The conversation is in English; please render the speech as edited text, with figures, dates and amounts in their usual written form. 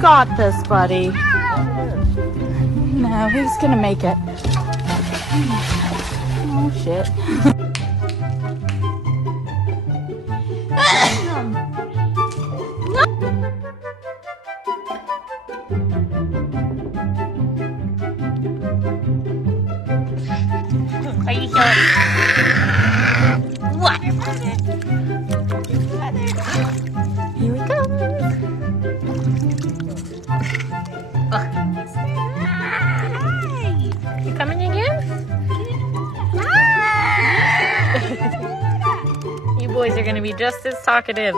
got this, buddy. No, he's gonna make it. Oh, shit. Are you sure? What? Here we go. Hi. You coming again? You boys are gonna be just as talkative.